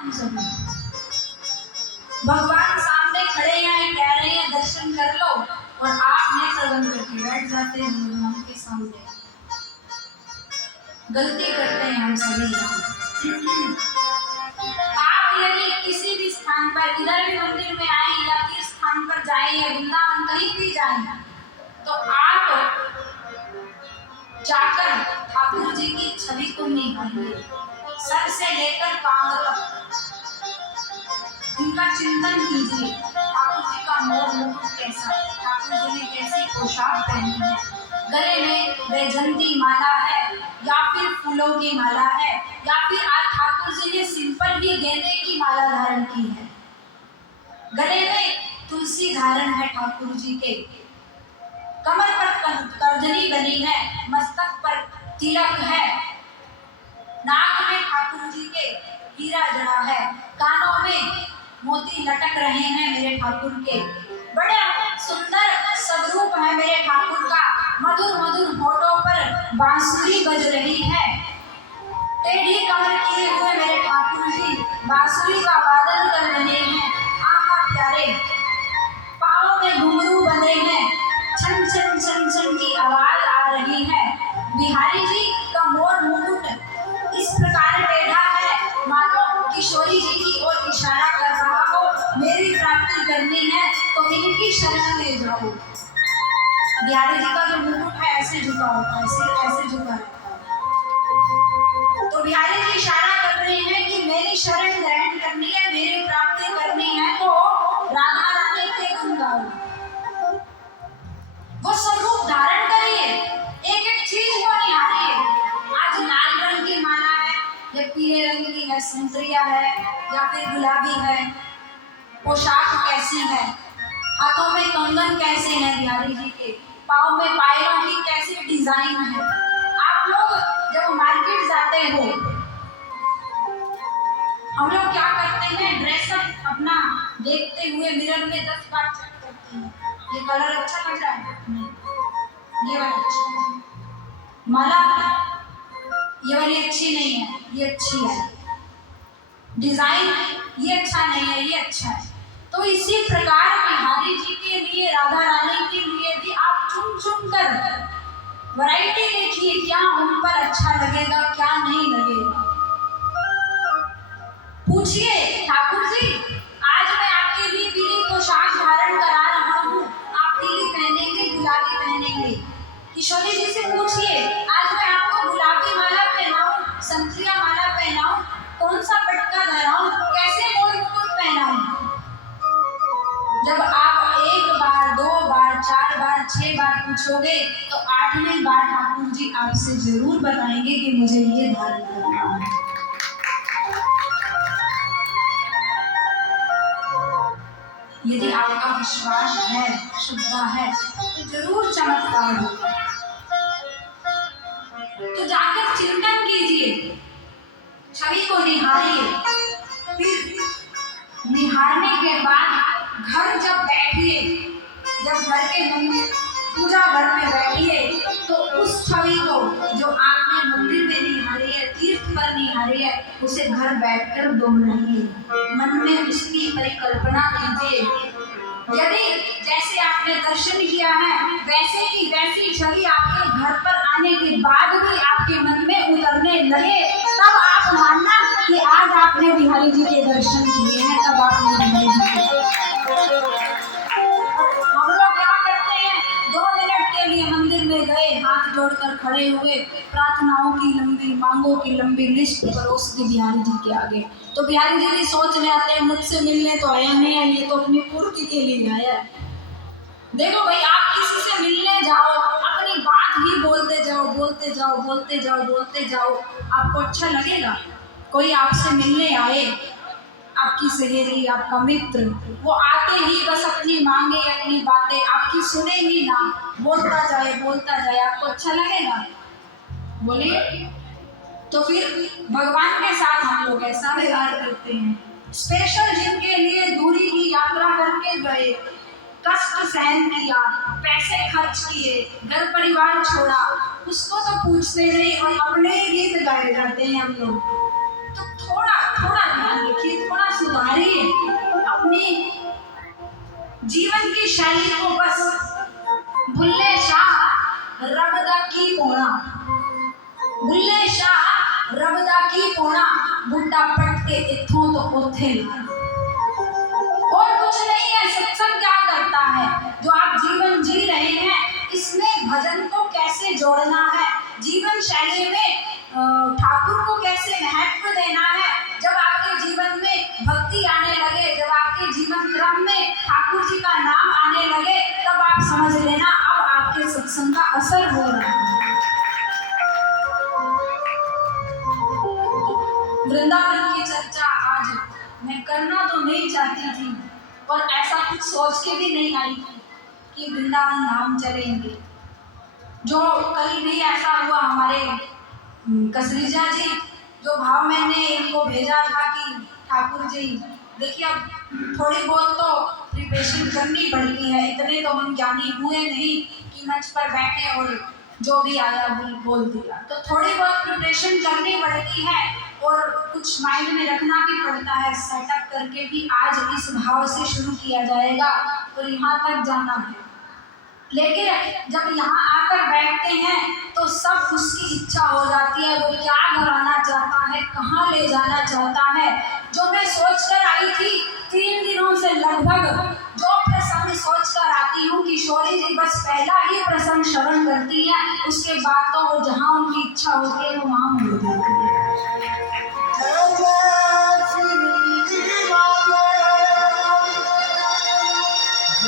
हम सभी भगवान सामने खड़े हैं, कह रहे हैं दर्शन कर लो, और आप नेत्र बंद करके बैठ जाते हैं भगवान के सामने। गलती करते हैं हम सभी। आप यदि किसी भी स्थान पर, इधर भी मंदिर में आए या किस स्थान पर जाए या वृंदावन कहीं भी जाए, तो आप जाकर ठाकुर जी की छवि को निहारिए, सर से लेकर पांव तक उनका चिंतन कीजिए। ठाकुर जी का मोर मुकुट कैसा, ठाकुर जी ने कैसी पोशाक पहनी है, गले में वैजंती माला है या फिर फूलों की माला है, या फिर आज ठाकुर जी ने सिंपल ही गेंदे की माला धारण की है, गले में तुलसी धारण है ठाकुर जी के, कमर पर तर्जनी बनी है, मस्तक पर तिलक है, नाक में ठाकुर जी के हीरा जड़ा है, कानों में मोती लटक रहे हैं मेरे ठाकुर के, बड़े सुंदर स्वरूप है मेरे ठाकुर का, मधुर मधुर होठों पर बांसुरी बज रही है, टेढ़ी कमर किए हुए मेरे ठाकुर जी बांसुरी का वादन कर रहे हैं। आहा प्यारे, पाँव में घुंघरू बंधे हैं, छन छन छन छन की आवाज आ रही है। बिहारी जी का मोर मुकुट इस प्रकार टेढ़ा है मानो किशोरी जी की ओर इशारा कर रहा हो, मेरी प्राप्ति करनी है तो इनकी शरण ले जाओ। बिहारी जी का जो मुकुट है ऐसे झुका होता है, सिर ऐसे झुका रहता है, तो बिहारी जी इशारा कर रहे हैं कि मेरी शरण ग्रहण करनी है, मेरी प्राप्ति करनी है तो राधा रानी के गुण गाओ, वो स्वरूप धारण करिए, एक एक चीज को निहारिए। आज लाल रंग की माला है या पीले रंग की है, संतरिया है या फिर गुलाबी है, पोशाक कैसी है, हाथों में कंगन कैसे हैं बिहारी जी के, पाँव में पायलों की कैसी डिजाइन है। आप लोग जब मार्केट जाते हो, हम लोग क्या करते हैं, ड्रेसअप अपना देखते हुए मिरर में 10 बार चेक करते हैं, ये कलर अच्छा लग रहा है, ये वाला अच्छा, माला ये वाली अच्छी नहीं है, ये अच्छी है, डिजाइन ये अच्छा नहीं है, ये अच्छा है। तो इसी प्रकार बिहारी जी के लिए, राधा रानी के लिए भी आप चुन चुन कर वैरायटी देखिए, क्या उन पर अच्छा लगेगा क्या नहीं लगेगा। पूछिए ठाकुर जी, आज मैं आपके लिए पीली पोशाक धारण करा रहा हूँ, आप पीली पहनेंगे गुलाबी पहनेंगे। किशोरी जी से पूछिए, आज मैं आपको गुलाबी माला पहनाऊं, संतरिया माला पहनाऊं, कौन सा पटका धराऊं, कैसे मोर मुकुट पहनाऊं। जब आप 1 बार 2 बार 4 बार 6 बार पूछोगे तो 8वें बार ठाकुर जी आपसे जरूर बताएंगे कि मुझे ये धारण करना है। यदि आपका विश्वास है, श्रद्धा है, तो जरूर चमत्कार होगा। तो जाकर चिंतन कीजिए, छवि को निहारिए, फिर निहारने के बाद घर जब बैठिए, जब घर के मंदिर पूजा घर में बैठिए, तो उस छवि को जो आपने मंदिर में निहारी है, तीर्थ पर निहारी है, उसे घर बैठकर दोहराइए, मन में उसकी परिकल्पना कीजिए। यदि जैसे आपने दर्शन किया है वैसे की वैसी छवि आपके घर पर आने के बाद भी आपके मन में उतरने लगे, तब आप मानना कि आज आपने बिहारी जी के दर्शन किए हैं, तब आपने बिहारी जी के। हम लोग क्या करते हैं, 2 मिनट के लिए मंदिर में गए, हाथ जोड़कर खड़े हुए, प्रार्थनाओं की लंबी, मांगों की लंबी लिस्ट परोस दी बिहारी जी के आगे, तो बिहारी जी भी सोच में आते हैं मुझसे मिलने तो आया नहीं है, ये तो अपनी पूर्ति के लिए आया है। देखो भाई, आप किसी से मिलने जाओ, अपनी बात ही बोलते जाओ बोलते जाओ बोलते जाओ बोलते जाओ, आपको अच्छा लगेगा। कोई आपसे मिलने आए, आपकी सहेली, आपका मित्र, वो आते ही बस अपनी मांगे, अपनी बातें आपकी सुने ही ना, बोलता जाए, आपको अच्छा लगेगा? बोलिए। तो फिर भगवान के साथ हम लोग ऐसा व्यवहार करते हैं। स्पेशल जिनके लिए दूरी की यात्रा करके गए, कष्ट सहन किया, पैसे खर्च किए, घर परिवार छोड़ा, उसको तो पूछते नहीं और अपने ही गीत गाए जाते हैं हम लोग। तो थोड़ा थोड़ा ध्यान रखिए, जीवन की शैली को बस भुल्ले शाह रबदा की पोना, भुल्ले शाह रबदा की पोना, बुड्ढा पट के इथों तो उथे ना। और कुछ नहीं है। सत्संग क्या करता है? जो आप जीवन जी रहे हैं इसमें भजन को कैसे जोड़ना है, जीवन शैली में ठाकुर को कैसे महत्व देना है। जब आपके जीवन में भक्ति आने लगे, जब आपके जीवन क्रम में ठाकुर जी का नाम आने लगे, तब आप समझ लेना अब आपके सत्संग का असर हो रहा है। वृंदावन की चर्चा आज मैं करना तो नहीं चाहती थी और ऐसा कुछ सोच के भी नहीं आई थी कि वृंदावन नाम चलेंगे। जो कल भी ऐसा हुआ, हमारे कसरीजा जी जो भाव मैंने इनको भेजा था कि ठाकुर जी देखिए अब थोड़ी बहुत तो प्रिपरेशन करनी पड़ती है, इतने तो हम ज्ञानी हुए नहीं कि मंच पर बैठे और जो भी आया बोल दिया, तो थोड़ी बहुत प्रिपरेशन करनी पड़ती है और कुछ माइंड में रखना भी पड़ता है। सेटअप करके भी आज इस भाव से शुरू किया जाएगा और यहाँ तक जाना है। लेकिन जब यहाँ आकर बैठते हैं तो सब उसकी इच्छा हो जाती है, वो क्या कराना चाहता है, कहाँ ले जाना चाहता है। जो मैं सोच कर आई थी 3 दिनों से लगभग, जो प्रसंग सोच कर आती हूँ, किशोरी जी बस पहला ही प्रसंग श्रवण करती हैं, उसके बाद तो वो जहाँ उनकी इच्छा होती है वो वहाँ मुड़ जाती है।